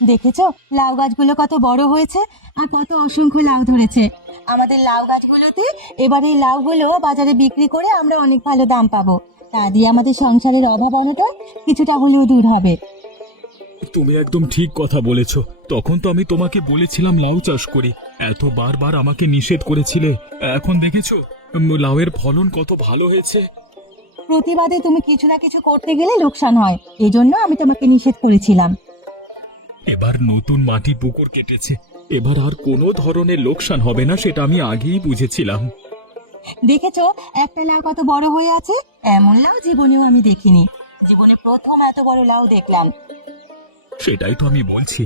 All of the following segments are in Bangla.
দেখেছো লাউ গাছগুলো কত বড় হয়েছে আর কত অসংখ্য লাউ ধরেছে। আমাদের লাউ গাছগুলোতে এবার এই লাউগুলো বাজারে বিক্রি করে আমরা অনেক ভালো দাম পাবো। তা দিয়ে আমাদের সংসারের অভাব অনটন কিছুটা হলেও দূর হবে। তুমি একদম ঠিক কথা বলেছ। তখন তো আমি তোমাকে বলেছিলাম লাউ চাষ করি, এত বারবার আমাকে নিষেধ করেছিলে। এখন দেখেছো লাউয়ের ফলন কত ভালো হয়েছে। প্রতিবাদে তুমি কিছু না কিছু করতে গেলে লোকসান হয়, এজন্য আমি তোমাকে নিষেধ করেছিলাম। এবার নতুন মাটি পুকুর কেটেছে, এবার আর কোনো ধরনের লোকসান হবে না, সেটা আমি আগেই বুঝেছিলাম। দেখেছো একটা লাউ কত বড় হয়ে আছে, এমন লাউ জীবনেও আমি দেখিনি। জীবনে প্রথম এত বড় লাউ দেখলাম। সেটাই তো আমি বলছি,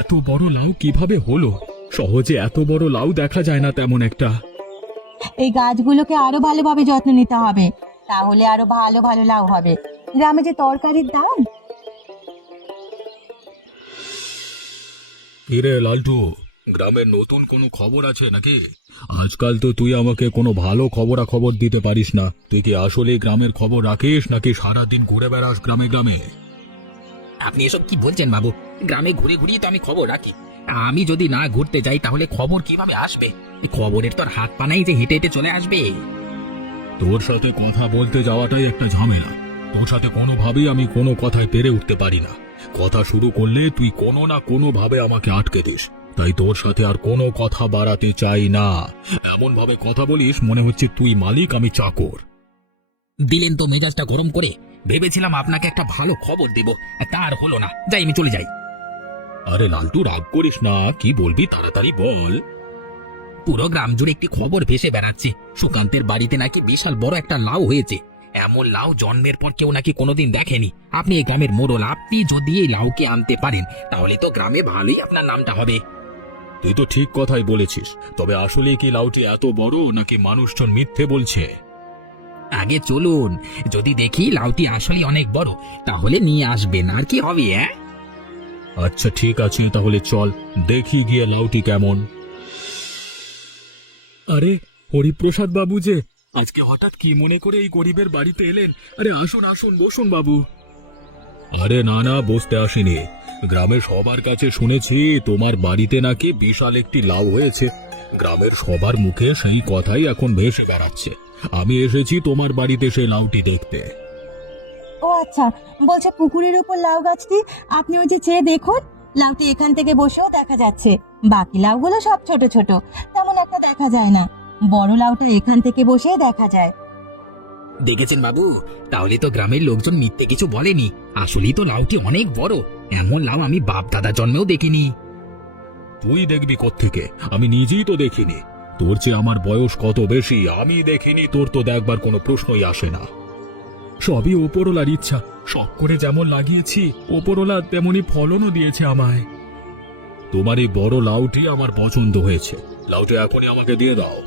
এত বড় লাউ কিভাবে হলো? সহজে এত বড় লাউ দেখা যায় না তেমন একটা। এই গাছগুলোকে আরো ভালোভাবে যত্ন নিতে হবে, তাহলে আরো ভালো ভালো লাউ হবে। গ্রামে যে তরকারির দাম। কিরে লালটু, গ্রামের নতুন কোনো খবর আছে নাকি? আজকাল তো তুই আমাকে কোনো ভালো খবর দিতে পারিস না। তুই কি আসলে গ্রামের খবর রাখিস নাকি সারাদিন ঘুরে বেড়াস গ্রামে গ্রামে? আপনি এসব কি বলছেন বাবু? গ্রামে ঘুরে ঘুরিয়ে তো আমি খবর রাখি। আমি যদি না ঘুরতে যাই তাহলে খবর কিভাবে আসবে? এই খবরের তো আর হাত পা নাই যে হেঁটে হেঁটে চলে আসবে। তোর সাথে কথা বলতে যাওয়াটাই একটা ঝামেলা। তোর সাথে কোনোভাবেই আমি কোনো কথায় পেরে উঠতে পারি না। কথা শুরু করলে তুই কোনো না কোনো ভাবে আমাকে আটকে দিস। তাই তোর সাথে আর কোনো কথা বাড়াতে চাই না। এমন ভাবে কথা বলিস মনে হচ্ছে তুই মালিক, আমি চাকর। দিলেন তো মেজাজটা গরম করে। ভেবেছিলাম আপনাকে একটা ভালো খবর দেব, তার হলো না। যাই, আমি চলে যাই। আরে লালটু, রাগ করিস না, কি বলবি তাড়াতাড়ি বল। পুরো গ্রাম জুড়ে একটি খবর ভেসে বেড়াচ্ছে, সুকান্তের বাড়িতে নাকি বিশাল বড় একটা লাউ হয়েছে। এমন লাউ জন্মের পর কেউ নাকি কোনোদিন দেখেনি। আপনি এই গ্রামের মোড়ল, আপনি যদি এই লাউকে আনতে পারেন তাহলে তো গ্রামে ভালোই আপনার নামটা হবে। তুই তো ঠিক কথাই বলেছিস, তবে আসলে কি লাউটি এত বড় নাকি মানুষজন মিথ্যে বলছে? আগে চলুন, যদি দেখি লাউটি আসলে অনেক বড় তাহলে নিয়ে আসবেন, আর কি হবে। আচ্ছা ঠিক আছে, তাহলে চল দেখি গিয়ে লাউটি কেমন। আরে হরিপ্রসাদ বাবু যে, আজকে হঠাৎ কি মনে করে এই গরিবের বাড়িতে এলেন? আরে আসুন আসুন, বসুন বাবু। আরে না না, বসতে আসিনি। গ্রামের সবার কাছে শুনেছি তোমার বাড়িতে নাকি বিশাল একটি লাউ হয়েছে। গ্রামের সবার মুখে সেই কথাই এখন ভেসে বেড়াচ্ছে। আমি এসেছি তোমার বাড়িতে সেই লাউটি দেখতে। ও আচ্ছা, বলছে পুকুরের উপর লাউ গাছটি। আপনি ওই যে চেয়ে দেখুন, লাউটি এখান থেকে বসেও দেখা যাচ্ছে। বাকি লাউগুলো সব ছোট ছোট, তেমন একটা দেখা যায় না। বড় লাউটা এখান থেকে বসে দেখা যায়। দেখেছেন বাবু, তাহলে তো গ্রামের লোকজন মিথ্যে কিছু বলেনি। আসলেই তো লাউটি অনেক বড়। এমন লাউ আমি বাপ দাদা জন্মেও দেখিনি। তুই দেখবি কোত্থেকে? আমি নিজেই তো দেখিনি। তোর চেয়ে আমার বয়স কত বেশি, আমি দেখিনি, তোর তো দেখবার কোনো প্রশ্নই আসে না। সবই ওপরওয়ালার ইচ্ছা। শখ করে যেমন লাগিয়েছি, ওপরওয়ালা তেমনি ফলনও দিয়েছে আমায়। তোমার এই বড় লাউটি আমার পছন্দ হয়েছে। লাউটি এখনই আমাকে দিয়ে দাও।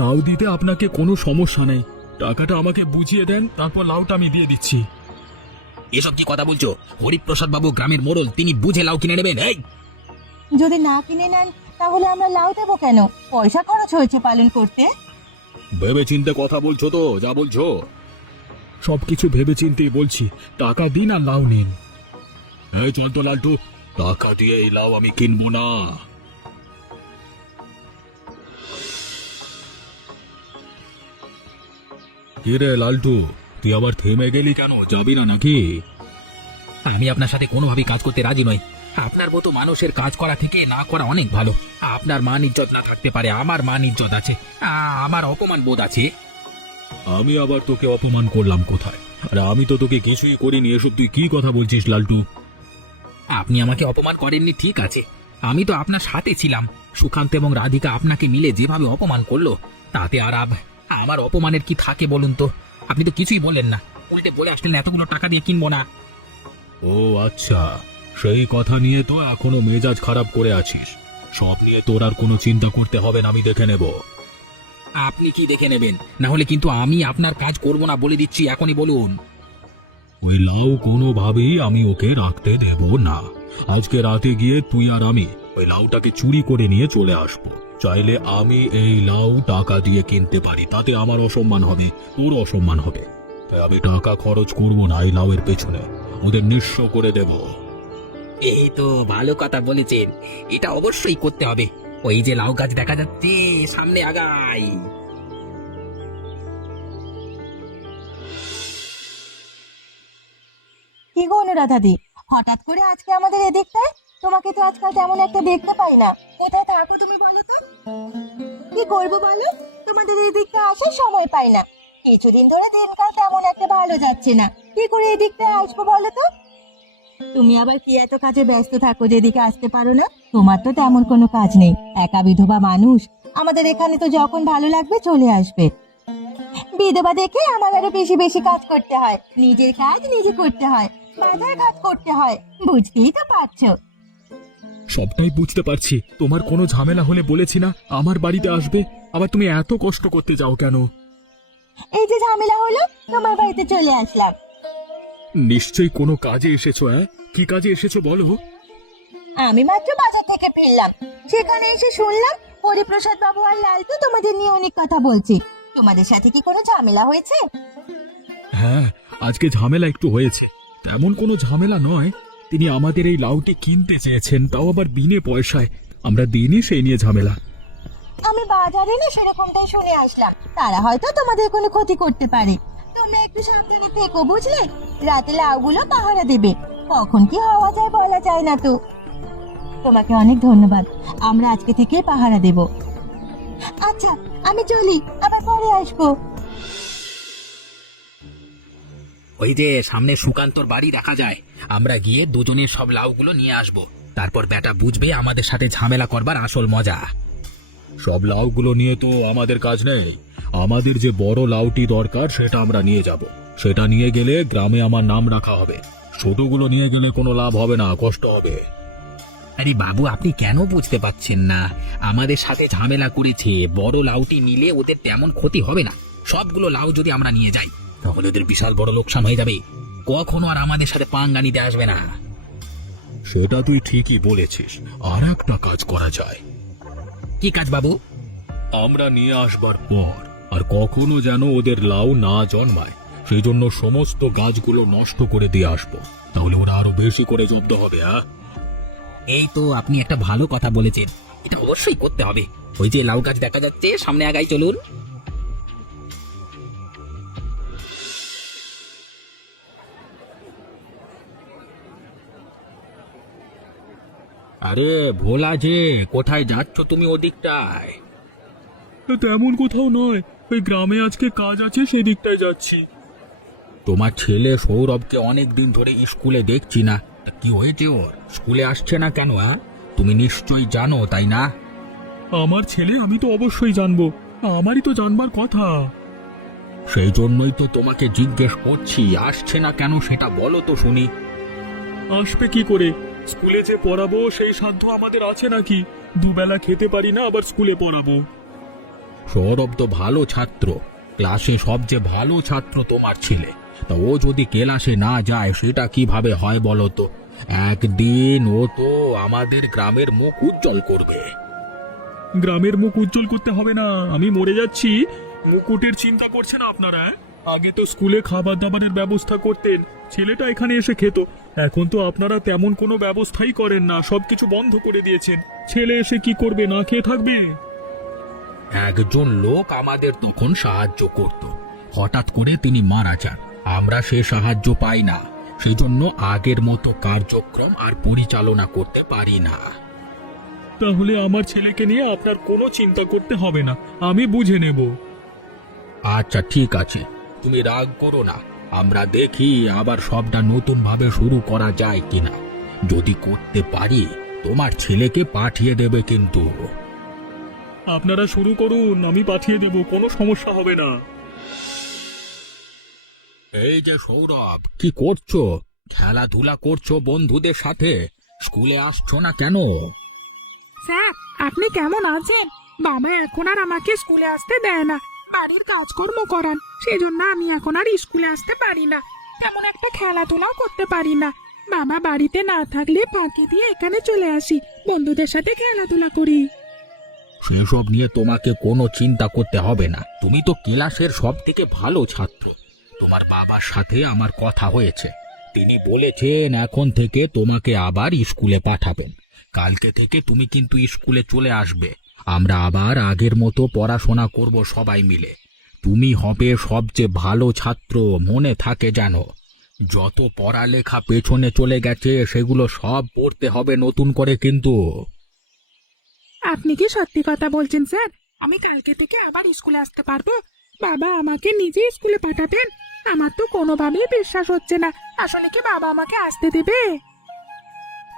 লাউ দিতে আপনাকে কোনো সমস্যা নেই, টাকাটা আমাকে বুঝিয়ে দেন, তারপর লাউটা আমি দিয়ে দিচ্ছি। এসব কি কথা বলছো? হরিপ্রসাদ বাবু গ্রামের মোড়ল, তিনি বুঝে লাউ কিনে নেবেন। এই, যদি না কিনে নেন তাহলে আমরা লাউ দেবো কেন? পয়সা খরচ হয়েছে পালন করতে। ভেবে চিন্তে কথা বলছো তো? যা বলছো সবকিছু ভেবে চিন্তেই বলছি। টাকা দিন আর লাউ নিন। এই চল তো লালটু, টাকা দিয়ে এই লাউ আমি কিনবো না। কিরে লালটু, তুই আবার থেমে গেলি কেন? যাবি না নাকি? আমি আপনার সাথে কোনোভাবেই কাজ করতে রাজি নই। আপনার মতো মানুষের কাজ করা থেকে না করা অনেক ভালো। আপনার মান ইজ্জত না থাকতে পারে, আমার মান ইজ্জত আছে। আমার অপমান বোধ আছে। আমি আবার তোকে অপমান করলাম কোথায়? আরে আমি তো তোকে কিছুই করিনি। এসব তুই কি কথা বলছিস লালটু? আপনি আমাকে অপমান করেননি ঠিক আছে, আমি তো আপনার সাথে ছিলাম। সুকান্ত এবং রাধিকা আপনাকে মিলে যেভাবে অপমান করলো, তাতে আর আমার অপমানের কি থাকে বলুন তো? আপনি তো কিছুই বললেন না, উল্টে বলে আসলেন এতগুলো টাকা দিয়ে কিনবো না। ও আচ্ছা, সেই কথা নিয়ে তো এখনো মেজাজ খারাপ করে আছিস। সব নিয়ে তোর আর কোনো চিন্তা করতে হবে না, আমি দেখে নেব। আপনি কি দেখে নেবেন? না হলে কিন্তু আমি আপনার কাজ করব না, বলে দিচ্ছি, এখনই বলুন। ওই লাউ কোনোভাবেই আমি ওকে রাখতে দেব না। আজকে রাতে গিয়ে তুই আর আমি ওই লাউটাকে চুরি করে নিয়ে চলে আসব। চাইলে আমি এই লাউ টাকা দিয়ে কিনতে পারি, তাতে আমার অসম্মান হবে, তোর অসম্মান হবে। তাই আমি টাকা খরচ করব না এই লাউয়ের পেছনে, ওদের নিঃস্ব করে দেব। এই তো ভালো কথা বলেছেন, এটা অবশ্যই করতে হবে। ওই যে লাউ গাছ দেখা যাচ্ছে, সামনে আগাই। কি গো অনুরাধা দি, হঠাৎ করে আজকে আমাদের এদিকটায়? তোমাকে তো আজকাল তেমন একটা দেখতে পাই না। কোথায় থাকো তুমি বলো তো? কি করবো বলো, তোমাদের এই দিকটা আসার সময় পাই না। কিছুদিন ধরে দিনকাল তেমন একটা ভালো যাচ্ছে না, কি করে এদিকটা আসবো বলো তো? তুমি আবার কি এত কাজে ব্যস্ত থাকো যেদিকে আসতে পারো না? তোমার তো তেমন কোনো কাজ নেই, একা বিধবা মানুষ। আমাদের এখানে তো যখন ভালো লাগবে চলে আসবে। বিধবা দেখে আমার আরো বেশি বেশি কাজ করতে হয়, নিজের কাজ নিজে করতে হয়, বাজার কাজ করতে হয়, বুঝতেই তো পারছো। সবটাই বুঝতে পারছি, তোমার কোনো ঝামেলা হলে বলেছি না আমার বাড়িতে আসবে, আবার তুমি এত কষ্ট করতে যাও কেন? এই যে ঝামেলা হলো, তোমার বাড়িতে চলে আসলাম। নিশ্চয়ই কোনো কাজে এসেছো। কি কাজে এসেছো বলো? আমি মাত্র বাজার থেকে ফিরলাম, সেখানে এসে শুনলাম হরিপ্রসাদ বাবু আর লালটু তোমাদের নিয়ে অনেক কথা বলছি। তোমাদের সাথে কি কোনো ঝামেলা হয়েছে? হ্যাঁ, আজকে ঝামেলা একটু হয়েছে। তেমন কোনো ঝামেলা নয়, তিনি আমাদের এই লাউটি কিনতে চেয়েছেন, তাও আবার বিনে পয়সায়। আমরা দিইনি, সেই নিয়ে ঝামেলা। আমি বাজারে না সেরকমটাই শুনে আসলাম, তারা হয়তো তোমাদের কোনো ক্ষতি করতে পারে। তোমরা একটু সাবধানে থেকো, বুঝলে? রাতে লাউগুলো পাহারা দেবে, কখন কি হওয়া যায় বলা যায় না তো। তোমাকে অনেক ধন্যবাদ, আমরা আজকে থেকে পাহারা দেব। আচ্ছা, আমি চলি, আবার পরে আসবো। ওই যে সামনে সুকান্তর বাড়ি দেখা যায়, আমরা গিয়ে দুজনের সব লাউগুলো নিয়ে আসব। তারপর বেটা বুঝবে আমাদের সাথে ঝামেলা করবার আসল মজা। সব লাউগুলো নিয়ে তো আমাদের কাজ নেই। আমাদের যে বড় লাউটি দরকার সেটা আমরা নিয়ে যাব। সেটা নিয়ে গেলে গ্রামে আমার নাম রাখা হবে। ছোটগুলো নিয়ে গেলে কোনো লাভ হবে না, কষ্ট হবে। আরে বাবু, আপনি কেন বুঝতে পারছেন না? আমাদের সাথে ঝামেলা করেছে, বড় লাউটি নিলে ওদের তেমন ক্ষতি হবে না। সবগুলো লাউ যদি আমরা নিয়ে যাই, তাহলে ওদের বিশাল বড় লোকসান হয়ে যাবে। কখনো আর আমাদের সাথে পাঙ্গা নিতে আসবে না। সেটা তুই ঠিকই বলেছিস। আর একটা কাজ করা যায়। কি কাজ বাবু? আমরা নিয়ে আসবার পর আর কখনো যেন ওদের লাউ না জন্মায়, সেই জন্য সমস্ত গাছগুলো নষ্ট করে দিয়ে আসবো। তাহলে ওরা আরো বেশি করে জব্দ হবে। এই তো আপনি একটা ভালো কথা বলেছেন, এটা অবশ্যই করতে হবে। ওই যে লাউ গাছ দেখা যাচ্ছে, সামনে আগাই চলুন। আরে ভোলা যে, কোথায় যাচ্ছ তুমি ওদিকটায়? তেমন কোথাও নয়, ওই গ্রামে আজকে কাজ আছে, সেই দিকটায় যাচ্ছি। তোমার ছেলে সৌরভকে অনেক দিন ধরে স্কুলে দেখছি না, তা কি হয়েছে ওর? স্কুলে আসছে না কেন? তুমি নিশ্চয়ই জানো, তাই না? আমার ছেলে, আমি তো অবশ্যই জানবো, আমারই তো জানবার কথা। সেই জন্যই তো তোমাকে জিজ্ঞেস করছি, আসছে না কেন সেটা বলো তো শুনি। আসবে কি করে? স্কুলে যে পড়াবো সেই সাধ্য আমাদের আছে নাকি? দুবেলা খেতে পারি না, আবার স্কুলে পড়াবো। সৌরভ তো ভালো ছাত্র, ক্লাসে সবচেয়ে ভালো ছাত্র তোমার ছেলে। তা ও যদি ক্লাসে না যায় সেটা কিভাবে হয় বলো তো? একদিন ও তো আমাদের গ্রামের মুখ উজ্জ্বল করবে। গ্রামের মুখ উজ্জ্বল করতে হবে না, আমি মরে যাচ্ছি, মুকুটের চিন্তা করছেন আপনারা? আগে তো স্কুলে খাবার দাবারের ব্যবস্থা করতেন, ছেলেটা এখানে এসে খেত। এখন তো আপনারা তেমন কোনো ব্যবস্থাই করেন না, সবকিছু বন্ধ করে দিয়েছেন। ছেলে এসে কি করবে, না খেয়ে থাকবে? একজন লোক আমাদের তখন সাহায্য করত, হঠাৎ করে তিনি মারা যান, আমরা সে সাহায্য পাই না। সেই জন্য আগের মতো কার্যক্রম আর পরিচালনা করতে পারি না। তাহলে আমার ছেলেকে নিয়ে আপনার কোনো চিন্তা করতে হবে না, আমি বুঝে নেব। আচ্ছা ঠিক আছে, তুমি রাগ করো না। আমরা দেখি আবার সবটা নতুন ভাবে শুরু করা যায় কিনা। যদি করতে পারি তোমার ছেলেকে পাঠিয়ে দেবে কিন্তু। আপনারা শুরু করুন, আমি পাঠিয়ে দেব, কোনো সমস্যা হবে না। এই যে সৌরভ, কি করছো? খেলাধুলা করছো বন্ধুদের সাথে, স্কুলে আসছো না কেন? স্যার, আপনি কেমন আছেন? বাবা এখন আর আমাকে স্কুলে আসতে দেয় না, বাড়ির কাজকর্ম করান, সেজন্য আমি এখন আর স্কুলে আসতে পারি না, তেমন একটা খেলাধুলাও করতে পারি না। বাবা বাড়িতে না থাকলে ফাঁকি দিয়ে এখানে চলে আসি, বন্ধুদের সাথে খেলাধুলা করি। সেসব নিয়ে তোমাকে কোনো চিন্তা করতে হবে না, তুমি তো ক্লাসের সব থেকে ভালো ছাত্র। তোমার বাবার সাথে আমার কথা হয়েছে, তিনি বলেছেন এখন থেকে তোমাকে আবার স্কুলে পাঠাবেন। কালকে থেকে তুমি কিন্তু স্কুলে চলে আসবে। আমরা আবার আগের মতো পড়াশোনা করব সবাই মিলে। তুমি হবে সবচেয়ে ভালো ছাত্র, মনে থাকে জানো। যত পড়ালেখা পেছনে চলে গেছে সেগুলো সব পড়তে হবে নতুন করে কিন্তু। আপনি কি সত্যি কথা বলছেন স্যার? আমি কালকে থেকে আবার স্কুলে আসতে পারবো? বাবা আমাকে নিজে স্কুলে পাঠাতেন। আমার তো কোনোভাবেই বিশ্বাস হচ্ছে না। আসলে কি বাবা আমাকে আসতে দেবে?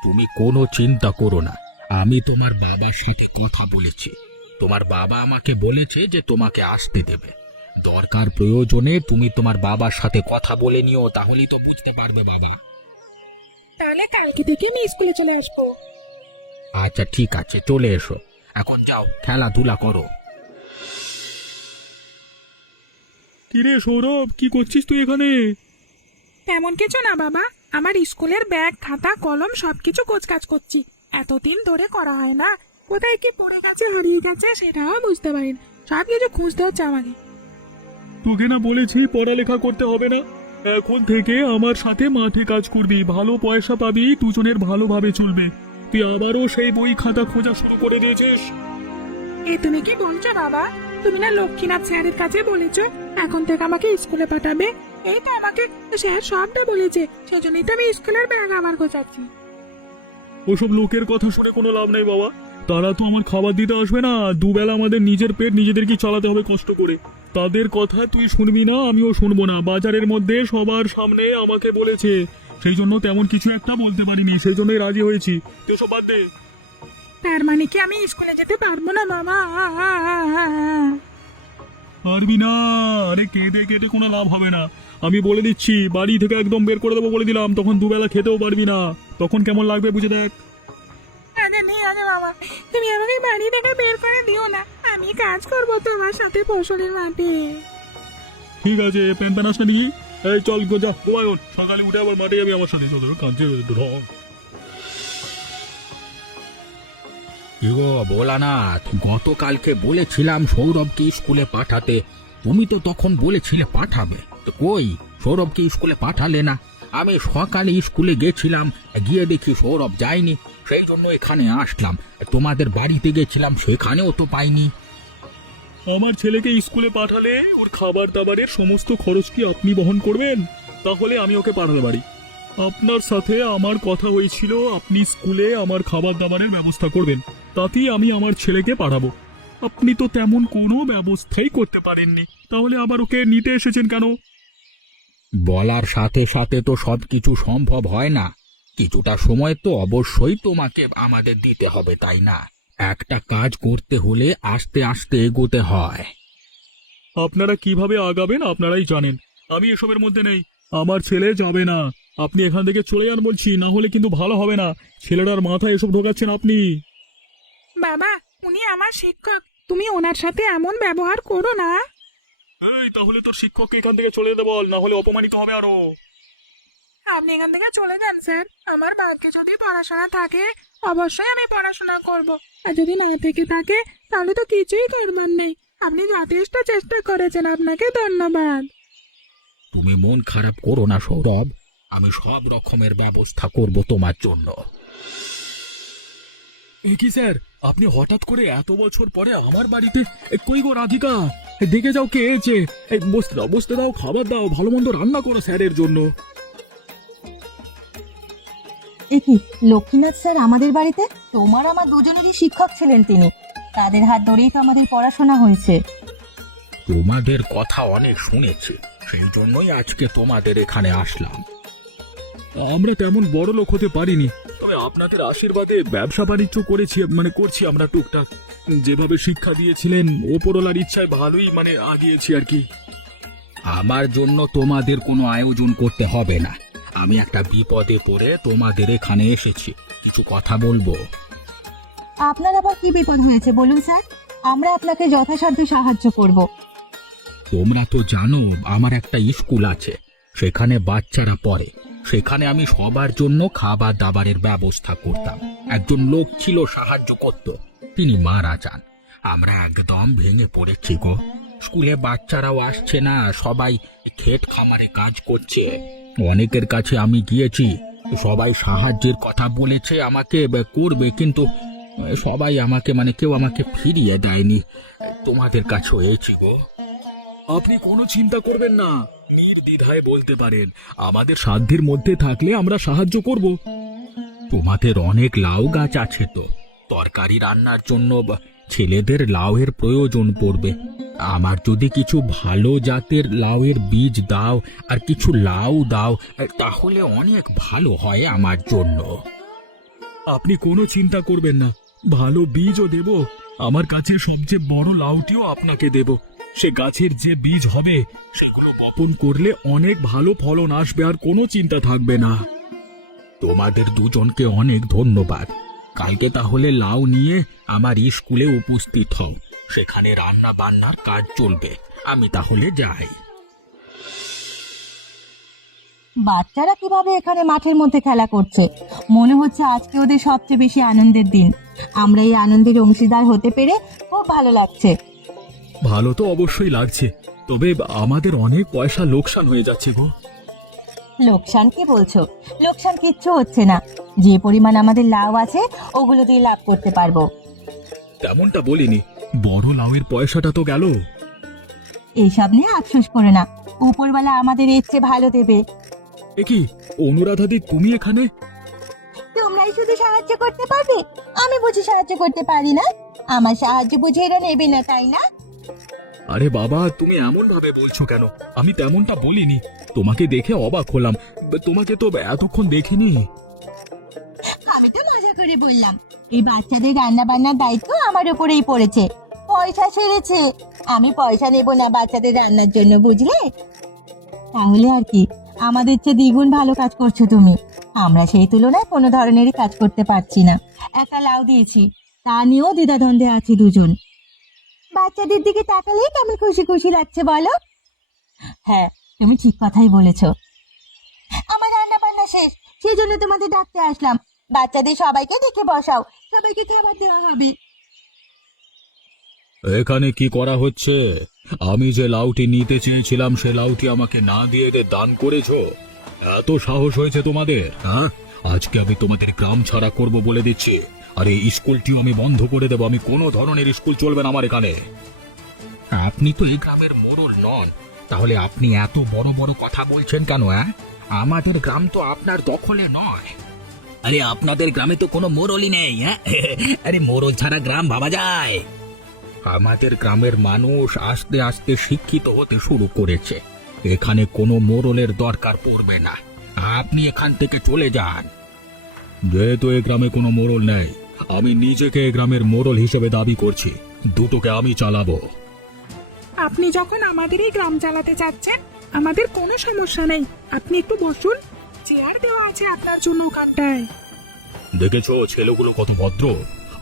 তুমি কোনো চিন্তা করো না, আমি তোমার বাবার সাথে কথা বলেছি। তোমার বাবা আমাকে বলেছে যে তোমাকে আসতে দেবে। দরকার প্রয়োজনে তুমি তোমার বাবার সাথে কথা বলে নিও, তাহলেই তো বুঝতে পারবে বাবা। তাহলে কালকে থেকে আমি স্কুলে চলে আসবো। আচ্ছা ঠিক আছে, চলে এসো। এখন যাও, খেলাধুলা করো। কিরে সৌরভ, কি করছিস তুই এখানে? তেমন কিছু না বাবা, আমার স্কুলের ব্যাগ, খাতা, কলম সবকিছু গোছগাছ করছি। এতদিন ধরে করা হয় না, কোথায় কি পড়ে গেছে, হারিয়ে গেছে সেটাও বুঝতে পারিনি। সবকিছু খুঁজতে হচ্ছে আমাকে। তোকে না বলেছি পড়ালেখা করতে হবে না? এখন থেকে আমার সাথে মাঠে কাজ করবি, ভালো পয়সা পাবি, দুজনের ভালোভাবে চলবে। তুই আবারও সেই বই খাতা খোঁজা শুরু করে দিয়েছিস। এ তুমি কি বলছো বাবা? তুমি না লক্ষ্মীনাথ স্যারের কাছে বলেছো এখন থেকে আমাকে স্কুলে পাঠাবে। এই তো আমাকে স্যার সবটা বলেছে, সেজন্যই তো আমি স্কুলের ব্যাগ আবার গোছাচ্ছি। ওসব লোকের কথা শুনে কোনো লাভ নেই বাবা। তারা তো আমার খাবার দিতে আসবে না। দুবেলা আমাদের নিজের পেট নিজেদেরকে চালাতে হবে কষ্ট করে। তাদের কথা তুই শুনবি না, আমিও শুনবো না। বাজারের মধ্যে সবার সামনে আমাকে বলেছে, সেই জন্য তেমন কিছু একটা বলতে পারিনি, সেই জন্যই রাজি হয়েছি। তুই সব বাদ দে। তার মানে কি আমি স্কুলে যেতে পারবো না বাবা? পারবি না? আরে কেঁদে কেটে কোনো লাভ হবে না। আমি বলে দিচ্ছি, বাড়ি থেকে একদম বের করে দেবো বলে দিলাম। তখন দুবেলা খেতেও পারবি না। তখন কেমন লাগবে বুঝে দেখ। আরে বাবা, তুমি আমাকে বাড়ি থেকে বের করে দিও না। আমি কাজ করবো তোমার সাথে ফসলের মাঠে। ঠিক আছে, প্যান প্যান আস না নাকি? এই চল গো, যা ঘুমায় ওঠ। সকালে উঠে আবার মাঠে যাবি আমার সাথে। কাঁদছে ইগো ভোলানাথ, গতকালকে বলেছিলাম সৌরভকে স্কুলে পাঠাতে। তুমি তো তখন বলেছিলে পাঠাবে, তো কই সৌরভকে স্কুলে পাঠালে না। আমি সকালে স্কুলে গেছিলাম, গিয়ে দেখি সৌরভ যায়নি। সেই জন্য এখানে আসলাম। তোমাদের বাড়িতে গেছিলাম, সেখানেও তো পাইনি। আমার ছেলেকে স্কুলে পাঠালে ওর খাবার দাবারের সমস্ত খরচ কি আপনি বহন করবেন? তাহলে আমি ওকে পাঠাতে পারি। আপনার সাথে আমার কথা হয়েছিল, আপনি স্কুলে আমার খাবার দাবারের ব্যবস্থা করবেন, তাতেই আমি আমার ছেলেকে পাঠাবো। আপনি তো তেমন কোনো ব্যবস্থাই করতে পারেননি, তাহলে আবার ওকে নিতে এসেছেন কেন? বলার সাথে সাথে তো সবকিছু সম্ভব হয় না। কিছুটা সময় তো অবশ্যই তোমাকে আমাদের দিতে হবে, তাই না? একটা কাজ করতে হলে আস্তে আস্তে এগোতে হয়। আপনারা কিভাবে আগাবেন আপনারাই জানেন, আমি এসবের মধ্যে নেই। আমার ছেলে যাবে না। আপনি এখান থেকে চলে যান বলছি, না হলে কিন্তু ভালো হবে না। ছেলেটার মাথায় এসব ঢোকাচ্ছেন আপনি। বাবা, উনি আমার শিক্ষক, তুমি ওনার সাথে এমন ব্যবহার করো না। এই তাহলে তোর শিক্ষককে এখান থেকে চলে যেতে বল, না হলে অপমানিত হবে আরো। আপনি এখান থেকে চলে যান স্যার। আমার বাকি যদি পড়াশোনা থাকে অবশ্যই আমি পড়াশোনা করব, আর যদি না থেকে থাকে তাহলে তো কিছুই করবার নেই। আপনি যথেষ্ট চেষ্টা করেছেন, আপনাকে ধন্যবাদ। তুমি মন খারাপ করো না সৌরভ, আমি সব রকমের ব্যবস্থা করব তোমার জন্য। কি স্যার, আপনি হঠাৎ করে এত বছর পরে আমার বাড়িতে? কই গো রাধিকা, দেখে যাও কে এসেছে। বসতে দাও, খাবার দাও, ভালো মন্দ রান্না করো স্যারের জন্য। কি লক্ষ্মীনাথ স্যার আমাদের বাড়িতে? তোমার আমার দুজনেরই শিক্ষক ছিলেন তিনি। তাদের হাত ধরেই তো আমাদের পড়াশোনা হয়েছে। তোমাদের কথা অনেক শুনেছি, সেই জন্যই আজকে তোমাদের এখানে আসলাম। আমরা তেমন বড় লোক হতে পারিনি, তবে আপনাদের আশীর্বাদে ব্যবসা বাণিজ্য করছি আমরা টুকটাক। যেভাবে শিক্ষা দিয়েছিলেন, ওপরওয়ালার ইচ্ছায় ভালোই আগিয়েছি আর কি। আমার জন্য তোমাদের কোনো আয়োজন করতে হবে না। আমি একটা বিপদে পড়ে তোমাদের এখানে এসেছি, কিছু কথা বলবো। আপনার আবার কি বিপদ হয়েছে বলুন স্যার, আমরা আপনাকে যথাসাধ্য সাহায্য করব। তোমরা তো জানো আমার একটা স্কুল আছে, সেখানে বাচ্চারা পড়ে। সেখানে আমি সবার জন্য খাবার দাবারের ব্যবস্থা করতাম। একজন লোক ছিল সাহায্য করত, তিনি মারা যান। আমরা একদম ভেঙে পড়েছি গো। স্কুলে বাচ্চারাও আসছে না, সবাই ক্ষেত খামারে কাজ করছে। অনেকের কাছে আমি গিয়েছি, সবাই সাহায্যের কথা বলেছে আমাকে করবে, কিন্তু সবাই আমাকে কেউ আমাকে ফিরিয়ে দেয়নি। তোমাদের কাছে হয়েছি গো। আপনি কোনো চিন্তা করবেন না, নির্দ্বিধায় বলতে পারেন। আমাদের সাধ্যের মধ্যে থাকলে আমরা সাহায্য করব। তোমাদের অনেক লাউ গাছ আছে তো, তরকারি রান্নার জন্য ছেলেদের লাউয়ের প্রয়োজন পড়বে। আমার যদি কিছু ভালো জাতের লাউয়ের বীজ দাও আর কিছু লাউ দাও, তাহলে অনেক ভালো হয় আমার জন্য। আপনি কোনো চিন্তা করবেন না, ভালো বীজও দেব। আমার কাছে সবচেয়ে বড় লাউটিও আপনাকে দেব। সে গাছের যে বীজ হবে সেগুলো বপন করলে অনেক ভালো ফলন আসবে, আর কোনো চিন্তা থাকবে না। তোমাদের দুজনকে অনেক ধন্যবাদ। কালকে তাহলে লাউ নিয়ে আমার স্কুলে উপস্থিত হও, সেখানে রান্না বান্নার কাজ চলবে। আমি তাহলে যাই। বাচ্চারা কিভাবে এখানে মাঠের মধ্যে খেলা করছে, মনে হচ্ছে আজকে ওদের সবচেয়ে বেশি আনন্দের দিন। আমরা এই আনন্দের অংশীদার হতে পেরে খুব ভালো লাগছে। ভালো তো অবশ্যই লাগছে, তবে আমাদের অনেক পয়সা লোকসান হয়ে যাচ্ছে গো। লোকসান কি বলছো? লোকসান কিচ্ছু হচ্ছে না। যে পরিমাণ আমাদের লাভ আছে ওগুলো দিয়ে লাভ করতে পারবো। তেমনটা বলিনি, বড় লাউয়ের পয়সাটা তো গেল। এইসব নিয়ে আফসোস করো না, উপরওয়ালা আমাদের এর চেয়ে ভালো দেবে। এ কি অনুরাধাদি, তুমি এখানে? তোমরাই শুধু সাহায্য করতে পারবে? আমি বুঝি সাহায্য করতে পারি না? আমার সাহায্য বুঝে এরা নেবে না, তাই না? আরে বাবা, তুমি এমন ভাবে বলছো কেন? আমি তেমনটা বলিনি। তোমাকে দেখে অবাক হলাম, তোমাকে তো এতক্ষণ দেখিনি। আমি তো মজা করে বললাম। এই বাচ্চাদের রান্না বান্নার দায়িত্ব আমার উপরেই পড়েছে। পয়সা সেরেছে, আমি পয়সা নেব না বাচ্চাদের রান্নার জন্য, বুঝলে? তাহলে আর কি, আমাদের চেয়ে দ্বিগুণ ভালো কাজ করছো তুমি। আমরা সেই তুলনায় কোনো ধরনেরই কাজ করতে পারছি না। একটা লাউ দিয়েছি, তা নিয়েও দ্বিধাদ্বন্দ্বে আছি দুজন। বাচ্চাদের দিকে তাকালেই কেমন খুশি খুশি লাগছে বলো? হ্যাঁ, তুমি ঠিক কথাই বলেছো। আমার রান্না বান্না শেষ, সেই জন্য তোমাদের ডাকতে আসলাম। বাচ্চাদের সবাইকে দেখে বসাও, সবাইকে খাবার দেওয়া হবে। এখানে কি করা হচ্ছে? আমি যে লাউটি নিতে চেয়েছিলাম সে লাউটি আমাকে না দিয়ে এদের দান করেছো? এত সাহস হয়েছে তোমাদের, হ্যাঁ? আজকে আমি তোমাদের গ্রাম ছাড়া করব বলে দিচ্ছি। আর এই স্কুলটিও আমি বন্ধ করে দেবো। আমি কোনো ধরনের স্কুল চলবে না আমার এখানে। আপনি তো এই গ্রামের মোড়ল নন, তাহলে আপনি এত বড় বড় কথা বলছেন কেন? আমাদের গ্রাম তো আপনার দখলে নয়। আরে আপনাদের গ্রামে তো কোনো মোড়লই নেই। আরে মোড়ল ছাড়া গ্রাম ভাবা যায়? আমাদের গ্রামের মানুষ আস্তে আস্তে শিক্ষিত হতে শুরু করেছে। এখানে কোনো মোড়লের দরকার পড়বে না। আপনি এখান থেকে চলে যান। যেহেতু এই গ্রামে কোনো মোড়ল নেই, আমি নিজেকে এই গ্রামের মোড়ল হিসেবে দাবি করছি। দুটোকে আমি চালাবো। আপনি যখন আমাদের এই গ্রাম চালাতে চাচ্ছেন, আমাদের কোনো সমস্যা নেই। আপনি একটু বসুন, চেয়ার দেওয়া আছে আপনার জন্য ওখানটায়। দেখেছো ছেলেগুলো কত ভদ্র,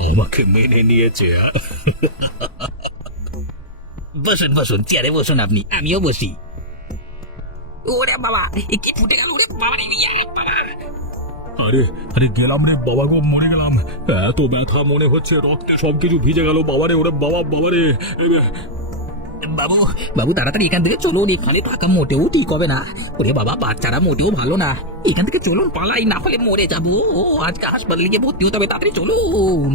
আমাকে মেনে নিয়েছে। বসুন বসুন, চেয়ারে বসুন আপনি, আমিও বসি। ওরে বাবা, এ কি ফুটে গেল রে বাবা রে, বাবা! আরে আরে গেলাম রে বাবা গো, মরে গেলাম। এত ব্যথা, মনে হচ্ছে রক্তে সবকিছু ভিজে গেল। বাবারে, ওরে বাবা, বাবারে! বাবু বাবু, তাড়াতাড়ি এখান থেকে চলুন, এখানে থাকা মোটেও ঠিক হবে না। ওরে বাবা, বাচ্চারা মোটেও ভালো না। এখান থেকে চলুন, পালাই, না হলে মরে যাবো। ও আজকে হাসপাতালে গিয়ে ভর্তি হতে হবে, তাড়াতাড়ি চলুন।